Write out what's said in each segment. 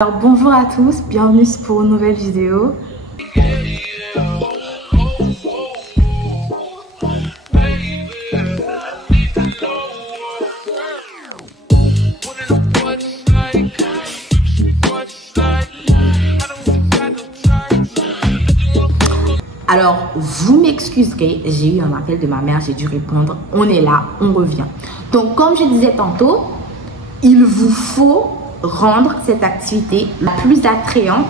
Alors bonjour à tous, bienvenue pour une nouvelle vidéo. Alors vous m'excuserez, j'ai eu un appel de ma mère, j'ai dû répondre. On est là, on revient. Donc comme je disais tantôt, il vous faut rendre cette activité la plus attrayante,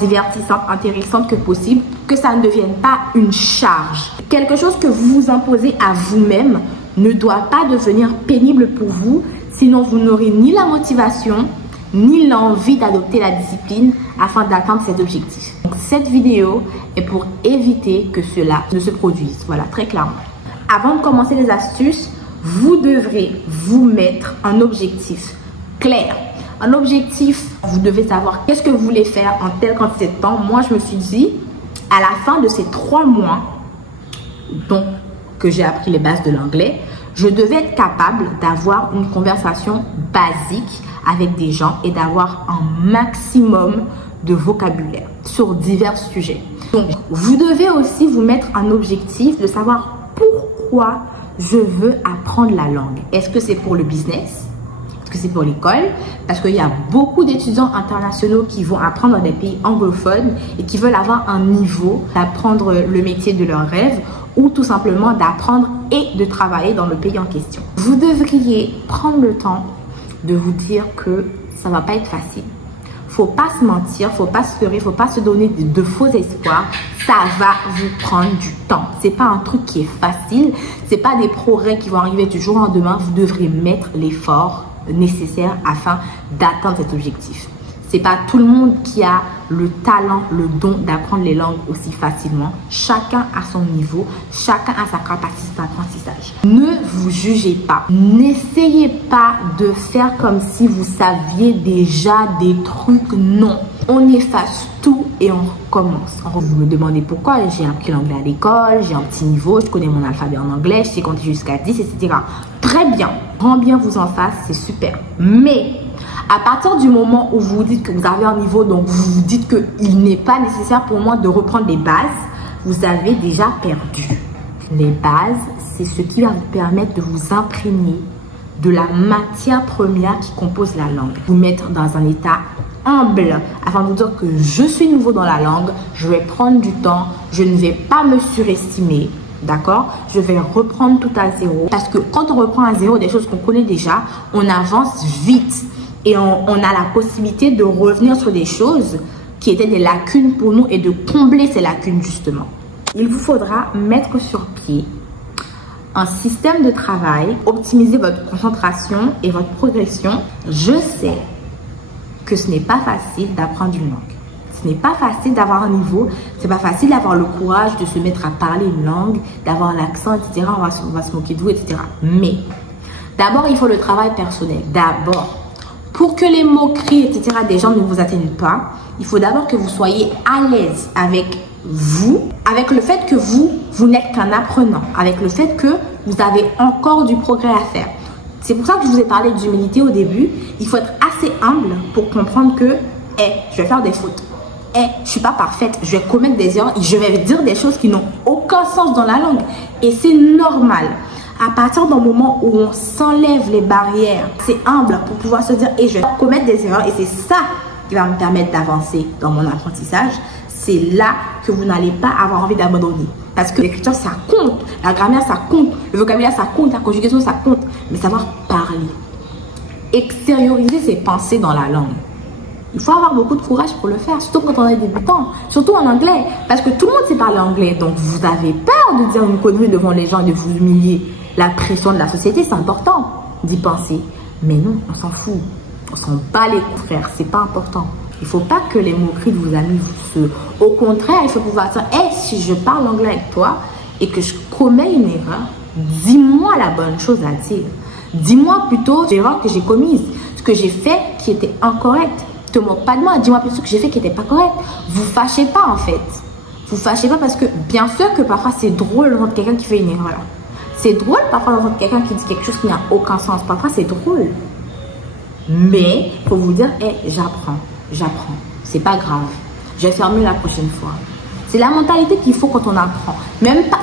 divertissante, intéressante que possible, que ça ne devienne pas une charge. Quelque chose que vous vous imposez à vous-même ne doit pas devenir pénible pour vous, sinon vous n'aurez ni la motivation, ni l'envie d'adopter la discipline afin d'atteindre cet objectif. Donc, cette vidéo est pour éviter que cela ne se produise, voilà, très clairement. Avant de commencer les astuces, vous devrez vous mettre un objectif clair. Un objectif, vous devez savoir qu'est-ce que vous voulez faire en telle quantité de temps. Moi, je me suis dit, à la fin de ces 3 mois, donc que j'ai appris les bases de l'anglais, je devais être capable d'avoir une conversation basique avec des gens et d'avoir un maximum de vocabulaire sur divers sujets. Donc, vous devez aussi vous mettre un objectif de savoir pourquoi je veux apprendre la langue. Est-ce que c'est pour le business? C'est pour l'école, parce qu'il y a beaucoup d'étudiants internationaux qui vont apprendre dans des pays anglophones et qui veulent avoir un niveau d'apprendre le métier de leur rêve ou tout simplement d'apprendre et de travailler dans le pays en question. Vous devriez prendre le temps de vous dire que ça va pas être facile. Faut pas se mentir, faut pas se leurrer, faut pas se donner de faux espoirs. Ça va vous prendre du temps. C'est pas un truc qui est facile, c'est pas des progrès qui vont arriver du jour au lendemain. Vous devrez mettre l'effort nécessaire afin d'atteindre cet objectif. C'est pas tout le monde qui a le talent, le don d'apprendre les langues aussi facilement. Chacun a son niveau, chacun a sa capacité d'apprentissage. Ne vous jugez pas. N'essayez pas de faire comme si vous saviez déjà des trucs. Non. On efface tout et on recommence. Vous me demandez pourquoi j'ai appris l'anglais à l'école, j'ai un petit niveau, je connais mon alphabet en anglais, je sais compter jusqu'à 10, etc. Très bien. Grand bien vous en fasse, c'est super. Mais à partir du moment où vous dites que vous avez un niveau, donc vous vous dites qu'il n'est pas nécessaire pour moi de reprendre les bases, vous avez déjà perdu. Les bases, c'est ce qui va vous permettre de vous imprégner de la matière première qui compose la langue. Vous mettre dans un état humble afin de vous dire que je suis nouveau dans la langue, je vais prendre du temps, je ne vais pas me surestimer. D'accord? Je vais reprendre tout à zéro. Parce que quand on reprend à zéro des choses qu'on connaît déjà, on avance vite. Et on a la possibilité de revenir sur des choses qui étaient des lacunes pour nous et de combler ces lacunes justement. Il vous faudra mettre sur pied un système de travail, optimiser votre concentration et votre progression. Je sais que ce n'est pas facile d'apprendre une langue. Ce n'est pas facile d'avoir un niveau, c'est pas facile d'avoir le courage de se mettre à parler une langue, d'avoir l'accent, etc. On va se moquer de vous, etc. Mais d'abord, il faut le travail personnel. D'abord, pour que les moqueries, etc. des gens ne vous atteignent pas, il faut d'abord que vous soyez à l'aise avec vous, avec le fait que vous n'êtes qu'un apprenant, avec le fait que vous avez encore du progrès à faire. C'est pour ça que je vous ai parlé d'humilité au début. Il faut être assez humble pour comprendre que je vais faire des fautes. Je suis pas parfaite, je vais commettre des erreurs, je vais dire des choses qui n'ont aucun sens dans la langue. Et c'est normal. À partir d'un moment où on s'enlève les barrières, c'est humble pour pouvoir se dire je vais commettre des erreurs et c'est ça qui va me permettre d'avancer dans mon apprentissage. C'est là que vous n'allez pas avoir envie d'abandonner. Parce que l'écriture, ça compte, la grammaire, ça compte, le vocabulaire, ça compte, la conjugaison, ça compte. Mais savoir parler, extérioriser ses pensées dans la langue. Il faut avoir beaucoup de courage pour le faire, surtout quand on est débutant, surtout en anglais. Parce que tout le monde sait parler anglais, donc vous avez peur de dire une connerie devant les gens et de vous humilier. La pression de la société, c'est important d'y penser. Mais non, on s'en fout. On s'en bat les frères, c'est pas important. Il ne faut pas que les moqueries de vos amis vous se... Au contraire, il faut pouvoir dire, si je parle anglais avec toi et que je commets une erreur, dis-moi la bonne chose à dire. Dis-moi plutôt l'erreur que j'ai commise, ce que j'ai fait qui était incorrect. Ne te moque pas de moi, dis-moi plutôt ce que j'ai fait qui n'était pas correct. Vous fâchez pas en fait. Vous fâchez pas parce que bien sûr que parfois c'est drôle d'entendre quelqu'un qui fait une erreur. C'est drôle parfois d'entendre quelqu'un qui dit quelque chose qui n'a aucun sens. Parfois c'est drôle. Mais il faut vous dire, j'apprends. j'apprends. C'est pas grave. Je vais faire mieux la prochaine fois. C'est la mentalité qu'il faut quand on apprend.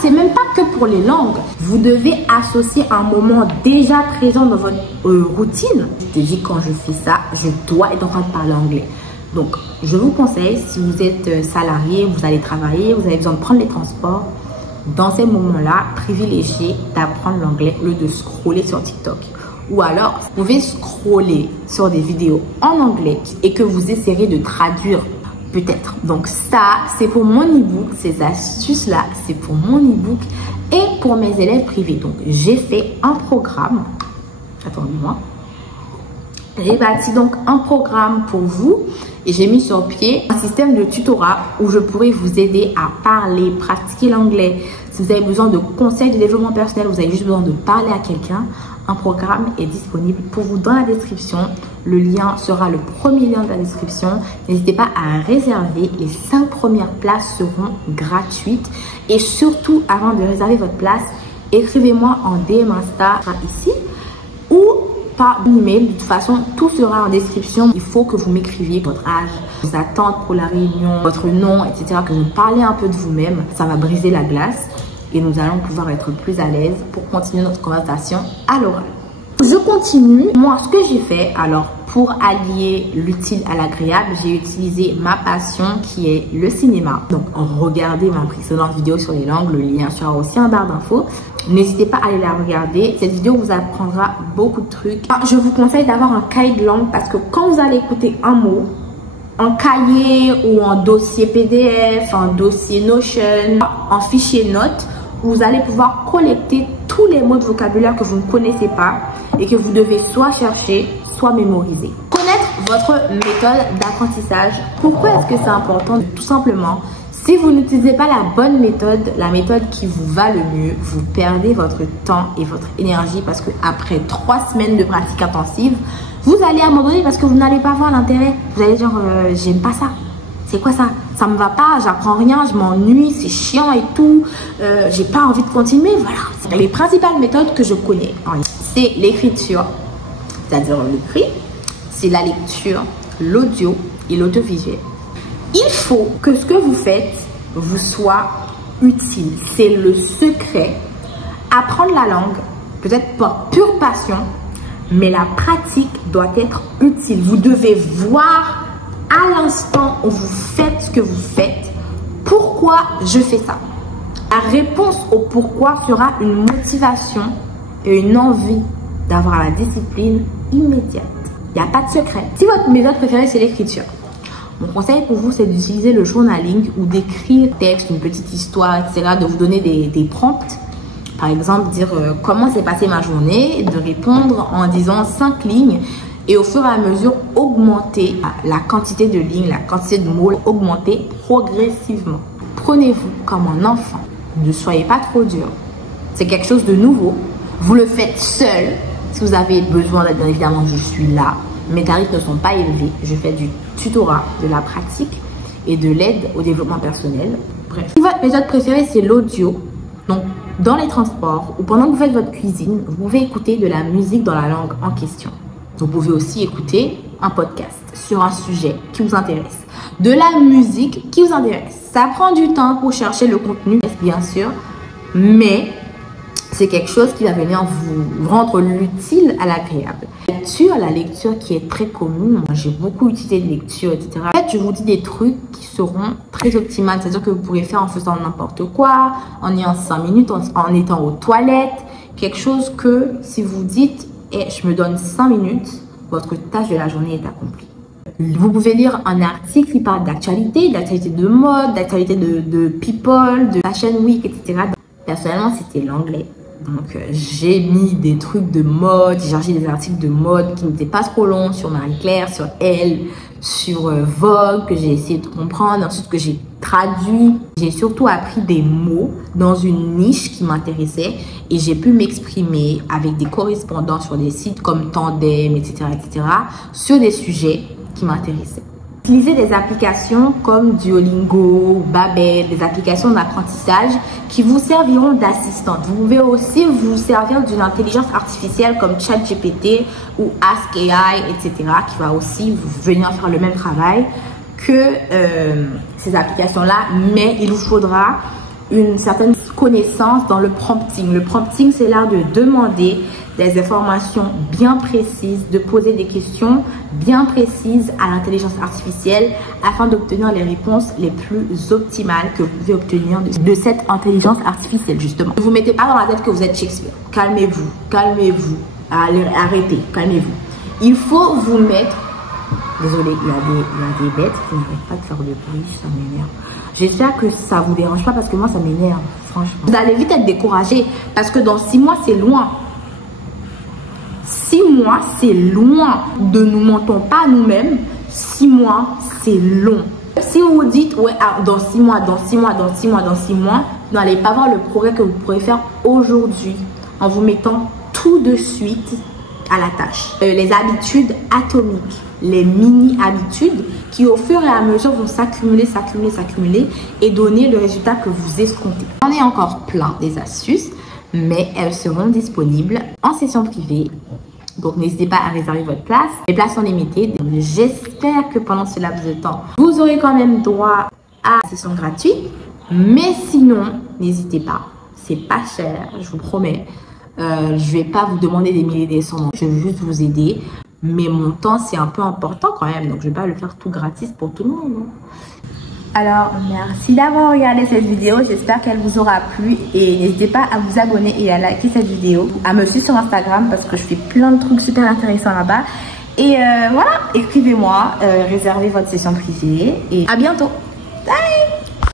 C'est même pas que pour les langues. Vous devez associer un moment déjà présent dans votre routine. Je te dis, quand je fais ça, je dois être en train de parler anglais. Donc, je vous conseille, si vous êtes salarié, vous allez travailler, vous avez besoin de prendre les transports, dans ces moments-là, privilégiez d'apprendre l'anglais au lieu de scroller sur TikTok. Ou alors, vous pouvez scroller sur des vidéos en anglais et que vous essayerez de traduire peut-être. Donc ça, c'est pour mon e-book. Ces astuces-là, c'est pour mon e-book et pour mes élèves privés. Donc, j'ai fait un programme. Attendez-moi. J'ai bâti donc un programme pour vous et j'ai mis sur pied un système de tutorat où je pourrais vous aider à parler, pratiquer l'anglais. Si vous avez besoin de conseils de développement personnel, vous avez juste besoin de parler à quelqu'un, un programme est disponible pour vous dans la description. Le lien sera le premier lien de la description. N'hésitez pas à réserver. Les 5 premières places seront gratuites. Et surtout, avant de réserver votre place, écrivez-moi en DM Insta ici ou par email. De toute façon, tout sera en description. Il faut que vous m'écriviez votre âge, vos attentes pour la réunion, votre nom, etc. Que vous parlez un peu de vous-même. Ça va briser la glace et nous allons pouvoir être plus à l'aise pour continuer notre conversation à l'oral. Je continue. Moi, ce que j'ai fait, alors pour allier l'utile à l'agréable, j'ai utilisé ma passion qui est le cinéma. Donc, regardez ma précédente vidéo sur les langues. Le lien sera aussi en barre d'infos. N'hésitez pas à aller la regarder. Cette vidéo vous apprendra beaucoup de trucs. Je vous conseille d'avoir un cahier de langue parce que quand vous allez écouter un mot, en cahier ou en dossier PDF, en dossier Notion, en fichier notes, vous allez pouvoir collecter tous les mots de vocabulaire que vous ne connaissez pas et que vous devez soit chercher, soit mémoriser. Connaître votre méthode d'apprentissage. Pourquoi est-ce que c'est important? Tout simplement, si vous n'utilisez pas la bonne méthode, la méthode qui vous va le mieux, vous perdez votre temps et votre énergie parce qu'après 3 semaines de pratique intensive, vous allez abandonner parce que vous n'allez pas voir l'intérêt. Vous allez dire, j'aime pas ça. C'est quoi ça? Ça me va pas, j'apprends rien, je m'ennuie, c'est chiant et tout. J'ai pas envie de continuer. Voilà. Les principales méthodes que je connais, c'est l'écriture, c'est-à-dire l'écrit, c'est la lecture, l'audio et l'audiovisuel. Il faut que ce que vous faites vous soit utile. C'est le secret. Apprendre la langue, peut-être par pure passion, mais la pratique doit être utile. Vous devez voir à l'instant où vous faites ce que vous faites, pourquoi je fais ça. La réponse au pourquoi sera une motivation et une envie d'avoir la discipline immédiate. Il n'y a pas de secret. Si votre méthode préférée, c'est l'écriture, mon conseil pour vous, c'est d'utiliser le journaling ou d'écrire texte, une petite histoire, etc. De vous donner des prompts. Par exemple, dire comment s'est passée ma journée, de répondre en disant 5 lignes. Et au fur et à mesure, augmenter la quantité de lignes, la quantité de mots, augmenter progressivement. Prenez-vous comme un enfant. Ne soyez pas trop dur. C'est quelque chose de nouveau. Vous le faites seul. Si vous avez besoin d'aide, bien évidemment, je suis là. Mes tarifs ne sont pas élevés. Je fais du tutorat, de la pratique et de l'aide au développement personnel. Bref. Si votre méthode préférée, c'est l'audio, donc dans les transports ou pendant que vous faites votre cuisine, vous pouvez écouter de la musique dans la langue en question. Vous pouvez aussi écouter un podcast sur un sujet qui vous intéresse. De la musique qui vous intéresse. Ça prend du temps pour chercher le contenu, bien sûr, mais c'est quelque chose qui va venir vous rendre l'utile à l'agréable. La lecture qui est très commune, moi j'ai beaucoup utilisé de lecture, etc. En fait, je vous dis des trucs qui seront très optimales, c'est-à-dire que vous pourrez faire en faisant n'importe quoi, en ayant 5 minutes, en étant aux toilettes, quelque chose que si vous dites je me donne 5 minutes, votre tâche de la journée est accomplie. Vous pouvez lire un article qui parle d'actualité de mode, d'actualité de people, de fashion week, etc. Personnellement, c'était l'anglais. Donc, j'ai mis des trucs de mode, j'ai cherché des articles de mode qui n'étaient pas trop longs sur Marie-Claire, sur Elle, sur Vogue, que j'ai essayé de comprendre, ensuite que j'ai traduit. J'ai surtout appris des mots dans une niche qui m'intéressait et j'ai pu m'exprimer avec des correspondants sur des sites comme Tandem, etc., sur des sujets qui m'intéressaient. Utilisez des applications comme Duolingo, Babel, des applications d'apprentissage qui vous serviront d'assistante. Vous pouvez aussi vous servir d'une intelligence artificielle comme ChatGPT ou Ask.ai, etc. qui va aussi venir faire le même travail que ces applications-là, mais il vous faudra une certaine connaissance dans le prompting. Le prompting, c'est l'art de demander des informations bien précises, de poser des questions bien précises à l'intelligence artificielle afin d'obtenir les réponses les plus optimales que vous pouvez obtenir de cette intelligence artificielle, justement. Ne vous mettez pas dans la tête que vous êtes Shakespeare. Calmez-vous, calmez-vous. Arrêtez, calmez-vous. Il faut vous mettre... Désolée, il y a des bêtes qui n'arrêtent pas de faire le bruit, ça m'énerve. J'espère que ça vous dérange pas parce que moi, ça m'énerve, franchement. Vous allez vite être découragé parce que dans 6 mois, c'est loin. 6 mois, c'est loin. Ne nous mentons pas à nous-mêmes. 6 mois, c'est long. Si vous vous dites, ouais, dans 6 mois, dans 6 mois, dans 6 mois, dans 6 mois, vous n'allez pas voir le progrès que vous pourrez faire aujourd'hui en vous mettant tout de suite à la tâche. Les habitudes atomiques, les mini-habitudes qui au fur et à mesure vont s'accumuler, s'accumuler, s'accumuler et donner le résultat que vous escomptez. J'en ai encore plein des astuces, mais elles seront disponibles en session privée. Donc n'hésitez pas à réserver votre place. Les places sont limitées. J'espère que pendant ce laps de temps, vous aurez quand même droit à la session gratuite. Mais sinon, n'hésitez pas. C'est pas cher, je vous promets. Je vais pas vous demander des milliers des cents. Je vais juste vous aider. Mais mon temps, c'est un peu important quand même. Donc, je vais pas le faire tout gratis pour tout le monde. Non? Alors, merci d'avoir regardé cette vidéo. J'espère qu'elle vous aura plu. Et n'hésitez pas à vous abonner et à liker cette vidéo. À me suivre sur Instagram parce que je fais plein de trucs super intéressants là-bas. Et voilà, écrivez-moi, réservez votre session privée. Et à bientôt.